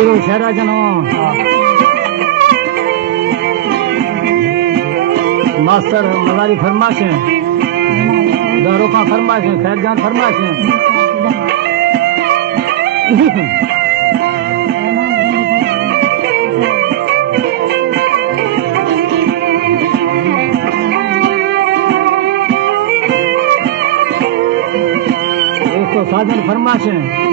Hero शहरा जनो master Mazari फरमाश है, दारोखा फरमाश है, खैरजान फरमाश है। एक तो साजन फरमाश है।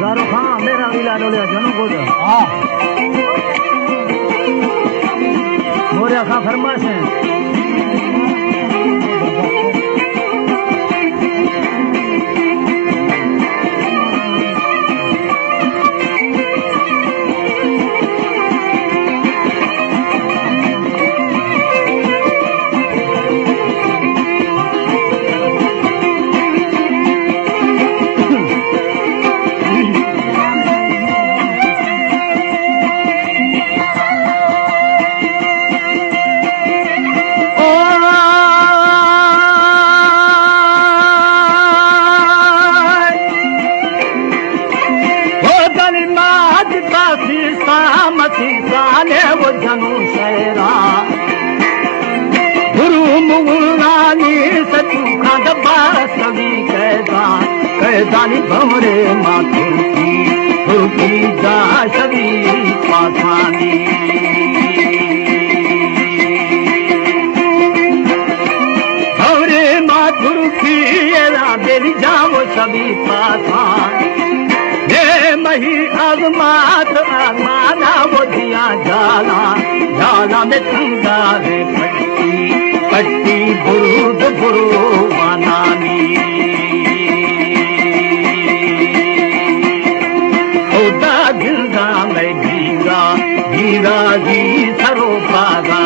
दारोखा मेरा विला डोलिया जनो को मोरिया खा फरमाश है। वो जनु शेरा गुरु मुगुरानी सचू खाद बासवी कैदानी भमरे माथुरकी जा शवी पाथानी भमरे माथुरकी बेली जामो शवी पाथानी मही अगमात अगमाना वो दिया जाला जाला में ठंडा रे पट्टी पट्टी बुरूद बुरू बनानी होता गिरदा में गिरा गिरा जी सरो पागा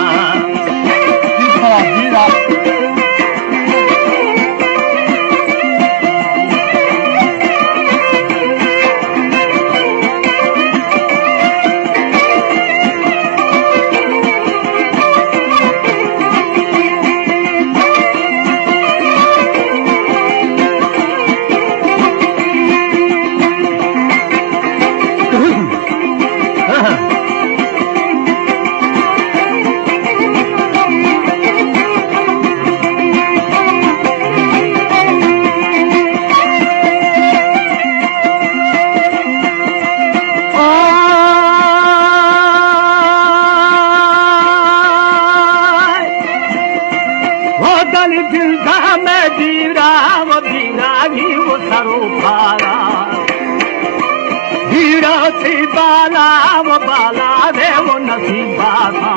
बाला रे वो नसीबा था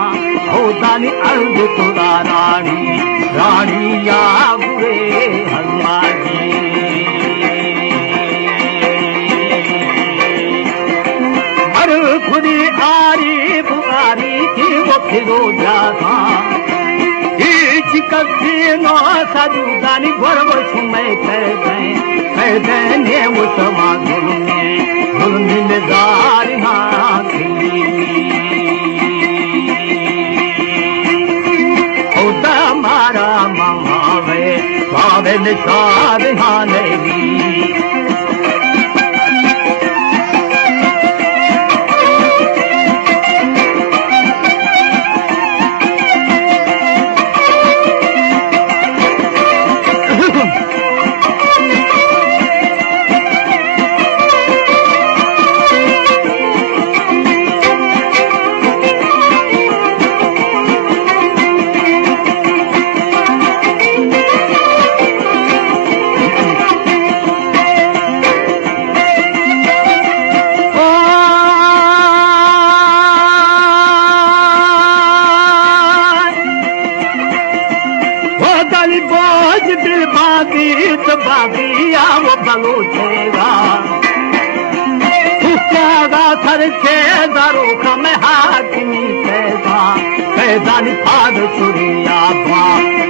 होदानी अर्ज तुरा रानी रानी या बुरे हनुमानी अरे खुदी आरी बुआरी की वो फिरो जाता कसी नो सजुदानी गर्व सुमे कह देने वो समा गुलमी ने दारी हाथी होता मारा मावे मावे निशार हानेगी बागिया वो बलूचेगा उसका सर के दारोखा में हाकिमी कैदानी फाद सुरिया बा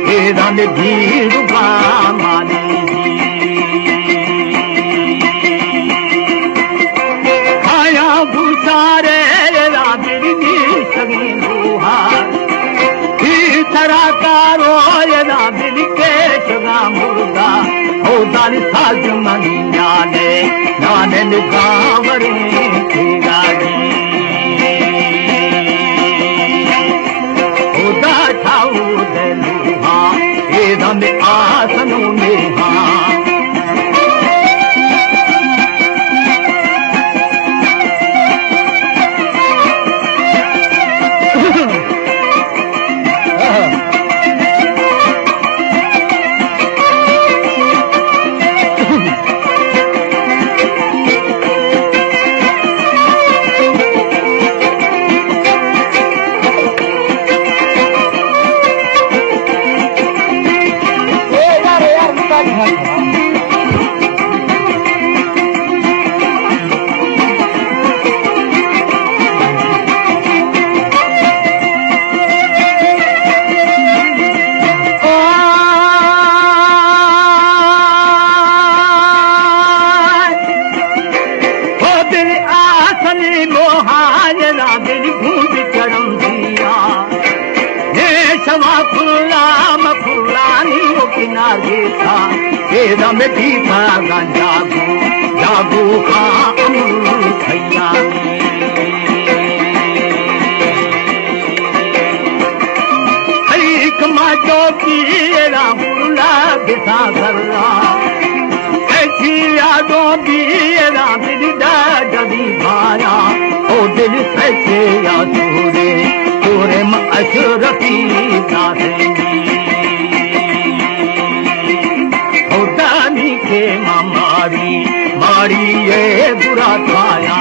कैदानी भीड़ बा मानी खाया भूसारे राबिनी सगी दुहार तरह का रोय राबिनी के सगा मुर्दा दिल गावरे के गाजी खुदा ठाऊ दलुहा ए दम आसनों में हाँ रमती था जागू जागू खा भैया हरीक माँ जो पिएरा बुला बिसा करना ऐसी यादों पिएरा दिल जदी भाया ओ दिल सच्चे या सूरे सूरे में अशरफी नासेंगी मारी मारी ये बुरा खाया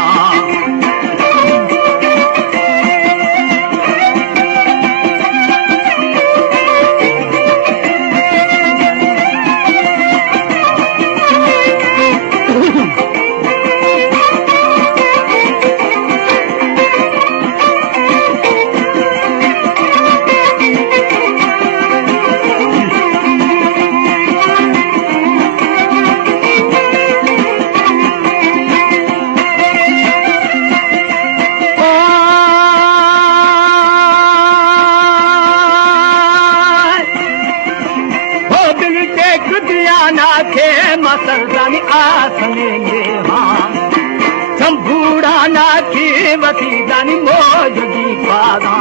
शंभूड़ा नाची वती दानी मोजगी पादा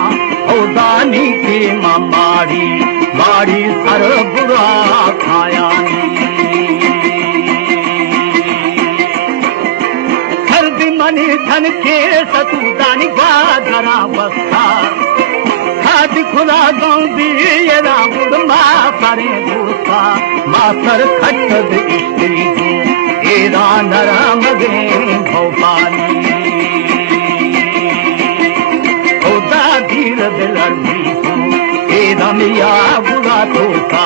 ओ दानी की मारी मारी सर बुरा खाया सर्दी मनी धन के सतू दानी बाजरा बस्ता खाद खुदा गौंदी ये रामुड़ माँ परे दूसरा मातर खट्टद स्त्री एदा नरम गे भोपाली खुदा धीर दिलर्जी एदा मिया बुरा तोता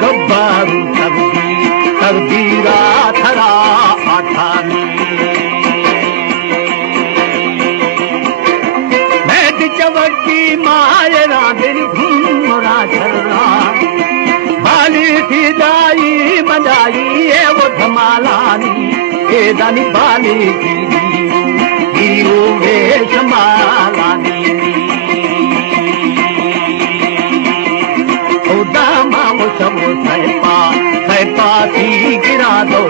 गब्बारू तकदीरा थरा आठानी बैठ चवटी मायरा दिल घूमरा चलना बाली थी दाई मजाई ये वो धमालानी ये दानी बाली थी हीरो वेश मालानी सब सैपा थी गिरा दो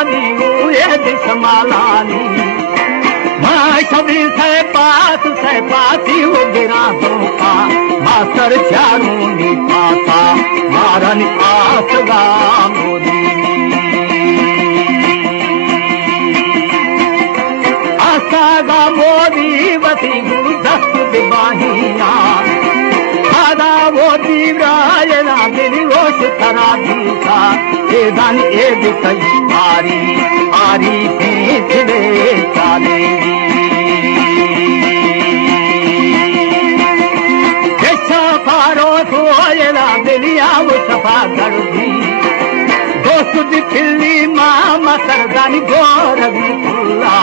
मोदी हुए दिशमालानी मां शबी से पासी वो गिरा तो का मास्टर चारू नी पाता मारन आसगा मोदी आसगा मोदी वती गुरदस्त दिबाहिया खादा वो दीवराय ना दिल रोश थरा दीसा ए दानी ए दिकई आरी पीछे चाले सफा गढ़ी दोस्त दिखली मामा सरदानी गौरवी खुला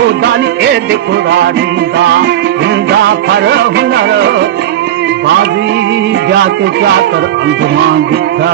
ओ दानी ए दिखुरा निंदा फर हुनर बाजी जाके क्या कर अंजुमान दिखा